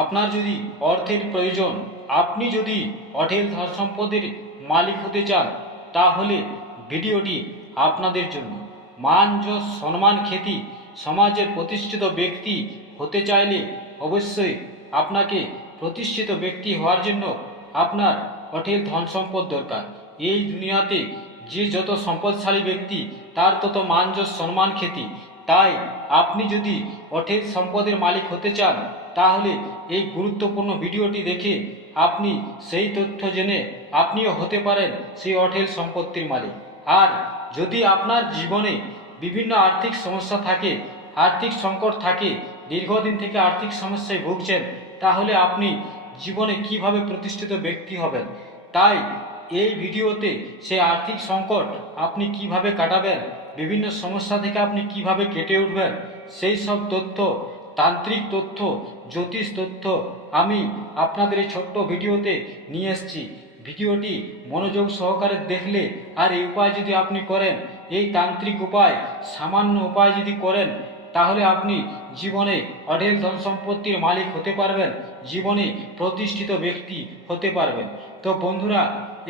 আপনার যদি অর্থের প্রয়োজন, আপনি যদি অঢেল ধন সম্পদের মালিক হতে চান, তাহলে ভিডিওটি আপনাদের জন্য। মান যশ সম্মান খ্যাতি সমাজের প্রতিষ্ঠিত ব্যক্তি হতে চাইলে অবশ্যই আপনাকে প্রতিষ্ঠিত ব্যক্তি হওয়ার জন্য আপনার অঢেল ধন সম্পদ দরকার। এই দুনিয়াতে যে যত সম্পদশালী ব্যক্তি, তার তত মান যশ সম্মান খ্যাতি তাই আপনি যদি অঠের সম্পদের মালিক হতে চান, তাহলে এই গুরুত্বপূর্ণ ভিডিওটি দেখে আপনি সেই তথ্য জেনে আপনিও হতে পারেন সেই অঢেল সম্পত্তির মালিক। আর যদি আপনার জীবনে বিভিন্ন আর্থিক সমস্যা থাকে, আর্থিক সংকট থাকে, দীর্ঘদিন থেকে আর্থিক সমস্যায় ভুগছেন, তাহলে আপনি জীবনে কীভাবে প্রতিষ্ঠিত ব্যক্তি হবেন? তাই এই ভিডিওতে সেই আর্থিক সংকট আপনি কীভাবে কাটাবেন বিভিন্ন সমস্যা থেকে আপনি কীভাবে কেটে উঠবেন, সেই সব তথ্য, তান্ত্রিক তথ্য, জ্যোতিষ তথ্য আমি আপনাদের এই ছোট্ট ভিডিওতে নিয়ে এসেছি। ভিডিওটি মনোযোগ সহকারে দেখলে আর এই উপায় যদি আপনি করেন, এই তান্ত্রিক উপায়, সামান্য উপায় যদি করেন, তাহলে আপনি জীবনে অঢেল ধন সম্পত্তির মালিক হতে পারবেন। জীবনে প্রতিষ্ঠিত ব্যক্তি হতে পারবেন। তো বন্ধুরা,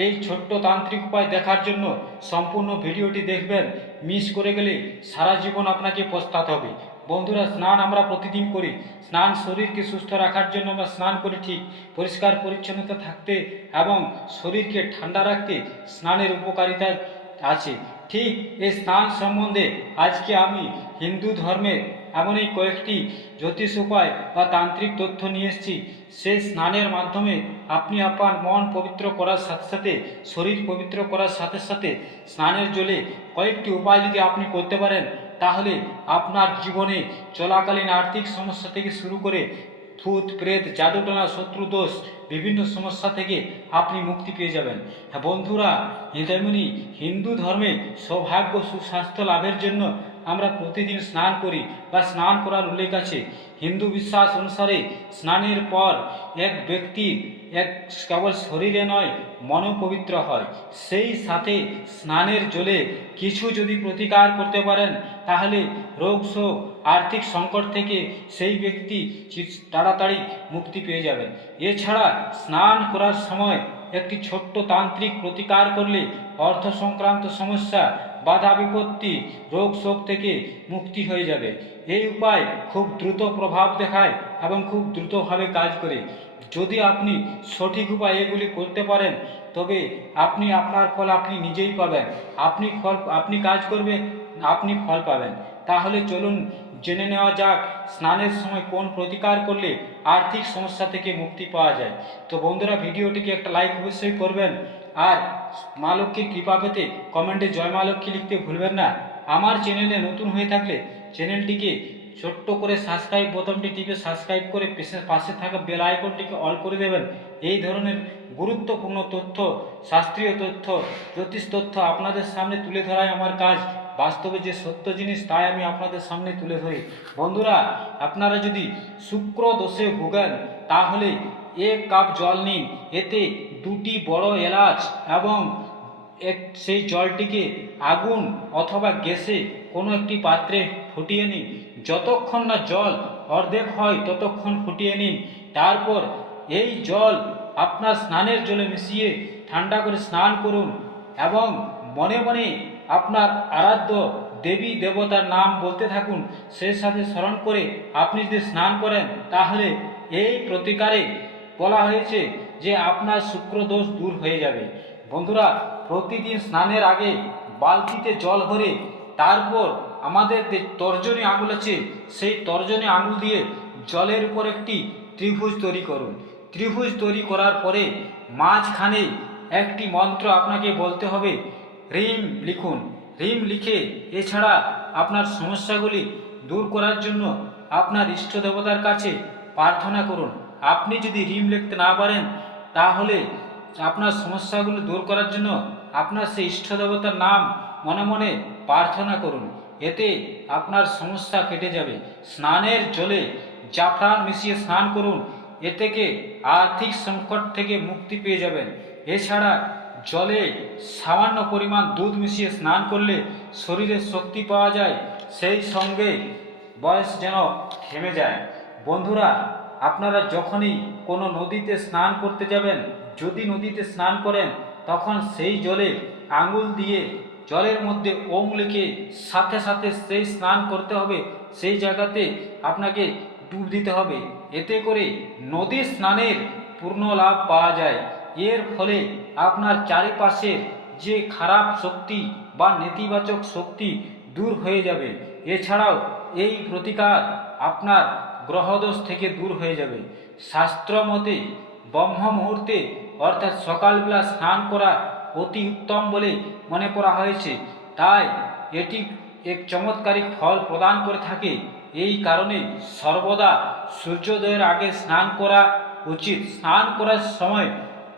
এই ছোট্ট তান্ত্রিক উপায় দেখার জন্য সম্পূর্ণ ভিডিওটি দেখবেন, মিস করে গেলে সারা জীবন আপনাকে পস্তাতে হবে। বন্ধুরা, স্নান আমরা প্রতিদিন করি। স্নান শরীরকে সুস্থ রাখার জন্য আমরা স্নান করি ঠিক, পরিষ্কার পরিচ্ছন্নতা থাকতে এবং শরীরকে ঠান্ডা রাখতে স্নানের উপকারিতা আছে। ঠিক এই স্নান সম্বন্ধে আজকে আমি হিন্দু ধর্মের এমনই কয়েকটি জ্যোতিষ উপায় বা তান্ত্রিক তথ্য নিয়ে এসেছি। সেই স্নানের মাধ্যমে আপনি আপনার মন পবিত্র করার সাথে সাথে, শরীর পবিত্র করার সাথে সাথে স্নানের জলে কয়েকটি উপায় যদি আপনি করতে পারেন, তাহলে আপনার জীবনে চলাকালীন আর্থিক সমস্যা থেকে শুরু করে ভূত, প্রেত, জাদুটনা, শত্রু দোষ বিভিন্ন সমস্যা থেকে আপনি মুক্তি পেয়ে যাবেন। হ্যাঁ বন্ধুরা তেমনি হিন্দু ধর্মে সৌভাগ্য সুস্বাস্থ্য লাভের জন্য আমরা প্রতিদিন স্নান করি বা স্নান করার উল্লেখ আছে। হিন্দু বিশ্বাস অনুসারে স্নানের পর এক ব্যক্তি এক কেবল শরীরে নয়, মনও পবিত্র হয়। সেই সাথে স্নানের জলে কিছু যদি প্রতিকার করতে পারেন, তাহলে রোগ শোক, আর্থিক সংকট থেকে সেই ব্যক্তি তাড়াতাড়ি মুক্তি পেয়ে যাবেন। এছাড়া স্নান করার সময় একটি ছোট্ট তান্ত্রিক প্রতিকার করলে অর্থ সংক্রান্ত সমস্যা, বাধা বিপত্তি, রোগ শোক থেকে মুক্তি হয়ে যাবে। এই উপায় খুব দ্রুত প্রভাব দেখায় এবং খুব দ্রুতভাবে কাজ করে। যদি আপনি সঠিক উপায় এগুলি করতে পারেন, তবে আপনি আপনার ফল আপনি নিজেই পাবেন। আপনি ফল, আপনি কাজ করবে, আপনি ফল পাবেন। তাহলে চলুন জেনে নেওয়া যাক, স্নানের সময় কোন প্রতিকার করলে আর্থিক সমস্যা থেকে মুক্তি পাওয়া যায়। তো বন্ধুরা, ভিডিওটিকে একটা লাইক অবশ্যই করবেন আর মা লক্ষ্মীর কৃপা পেতে কমেন্টে জয় মা লক্ষ্মী লিখতে ভুলবেন না। আমার চ্যানেলে নতুন হয়ে থাকলে চ্যানেলটিকে ছোট্ট করে সাবস্ক্রাইব বোতামটি টিপে সাবস্ক্রাইব করে পাশে থাকা বেল আইকনটিকে অল করে দেবেন। এই ধরনের গুরুত্বপূর্ণ তথ্য, শাস্ত্রীয় তথ্য, জ্যোতিষ তথ্য আপনাদের সামনে তুলে ধরাই আমার কাজ। বাস্তবে যে সত্য জিনিস তাই আমি আপনাদের সামনে তুলে ধরি। বন্ধুরা, আপনারা যদি শুক্র দোষে ভোগেন, তাহলে এক কাপ জল নিন। এতে দুটি বড় এলাচ এবং এক, সেই জলটিকে আগুন অথবা গ্যাসে কোনো একটি পাত্রে ফুটিয়ে নিন। যতক্ষণ না জল অর্ধেক হয়, ততক্ষণ ফুটিয়ে নিন। তারপর এই জল আপনার স্নানের জলে মিশিয়ে ঠান্ডা করে স্নান করুন এবং মনে মনে আপনার আরাধ্য দেবী দেবতার নাম বলতে থাকুন সেই সাথে স্মরণ করে আপনি যদি স্নান করেন, তাহলে এই প্রতিকারে বলা হয়েছে যে আপনার শুক্রদোষ দূর হয়ে যাবে। বন্ধুরা, প্রতিদিন স্নানের আগে বালতিতে জল ভরে, তারপর আমাদের যে তর্জনী আঙুল আছে, সেই তর্জনী আঙুল দিয়ে জলের উপর একটি ত্রিভুজ তৈরি করুন। ত্রিভুজ তৈরি করার পরে মাঝখানে একটি মন্ত্র আপনাকে বলতে হবে রিম লিখুন। রিম লিখে এছাড়া আপনার সমস্যাগুলি দূর করার জন্য আপনার ইষ্ট দেবতার কাছে প্রার্থনা করুন। আপনি যদি রিম লিখতে না পারেন, তাহলে আপনার সমস্যাগুলো দূর করার জন্য আপনার সেই ইষ্ট দেবতার নাম মনে মনে প্রার্থনা করুন। এতে আপনার সমস্যা কেটে যাবে। স্নানের জলে জাফরান মিশিয়ে স্নান করুন। এ থেকে আর্থিক সংকট থেকে মুক্তি পেয়ে যাবেন। এছাড়া জলে সামান্য পরিমাণ দুধ মিশিয়ে স্নান করলে শরীরে শক্তি পাওয়া যায়, সেই সঙ্গে বয়স যেন থেমে যায়। বন্ধুরা, আপনারা যখনই কোনো নদীতে স্নান করতে যাবেন, যদি নদীতে স্নান করেন, তখন সেই জলে আঙুল দিয়ে জলের মধ্যে ওম লিখে সাথে সাথে সেই স্নান করতে হবে, সেই জায়গাতে আপনাকে ডুব দিতে হবে। এতে করে নদী স্নানের পূর্ণ লাভ পাওয়া যায়। এর ফলে আপনার চারিপাশের যে খারাপ শক্তি বা নেতিবাচক শক্তি দূর হয়ে যাবে, এছাড়াও এই প্রতিকার আপনার গ্রহদোষ থেকে দূর হয়ে যাবে। শাস্ত্র মতে ব্রহ্ম মুহূর্তে অর্থাৎ সকালবেলা স্নান করা অতি উত্তম বলে মনে করা হয়েছে। তাই এটি এক চমৎকারিক ফল প্রদান করে থাকে। এই কারণে সর্বদা সূর্যোদয়ের আগে স্নান করা উচিত। স্নান করার সময়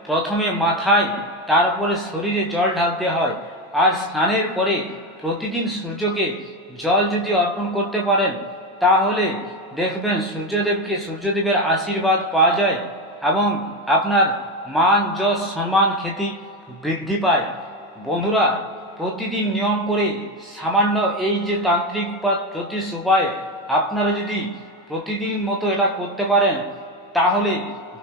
প্রথমে মাথায়, তারপরে শরীরে জল ঢালতে হয়। আর স্নানের পরে প্রতিদিন সূর্যকে জল যদি অর্পণ করতে পারেন, তাহলে দেখবেন সূর্যদেবকে সূর্যদেবের আশীর্বাদ পাওয়া যায় এবং আপনার মান, যশ, সম্মান, খ্যাতি বৃদ্ধি পায়। বন্ধুরা, প্রতিদিন নিয়ম করে সামান্য এই যে তান্ত্রিক বা জ্যোতিষ উপায়, আপনারা যদি প্রতিদিন মতো এটা করতে পারেন, তাহলে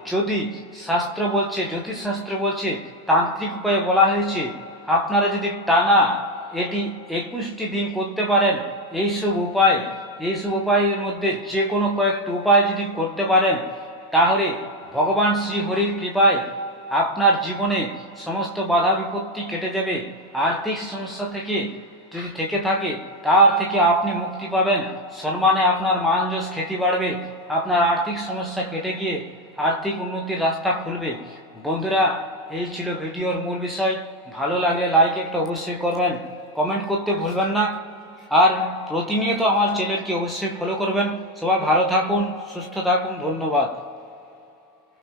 যদি শাস্ত্র বলছে, জ্যোতিষশাস্ত্র বলছে, তান্ত্রিক উপায়ে বলা হয়েছে, আপনারা যদি টানা এটি একুশটি দিন করতে পারেন, এইসব উপায়, এইসব উপায়ের মধ্যে যে কোনো কয়েকটি উপায় যদি করতে পারেন, তাহলে ভগবান শ্রী হরির কৃপায় আপনার জীবনে সমস্ত বাধা বিপত্তি কেটে যাবে। আর্থিক সমস্যা থেকে যদি থেকে থাকে, তার থেকে আপনি মুক্তি পাবেন। সম্মানে আপনার মান যশ খ্যাতি বাড়বে। আপনার আর্থিক সমস্যা কেটে গিয়ে আর্থিক উন্নতির রাস্তা খুলবে। বন্ধুরা, এই ছিল ভিডিওর মূল বিষয়। ভালো লাগলে লাইক একটা অবশ্যই করবেন। কমেন্ট করতে ভুলবেন না। আর প্রতিনিয়ত আমার চ্যানেলকে অবশ্যই ফলো করবেন। সবাই ভালো থাকুন, সুস্থ থাকুন। ধন্যবাদ।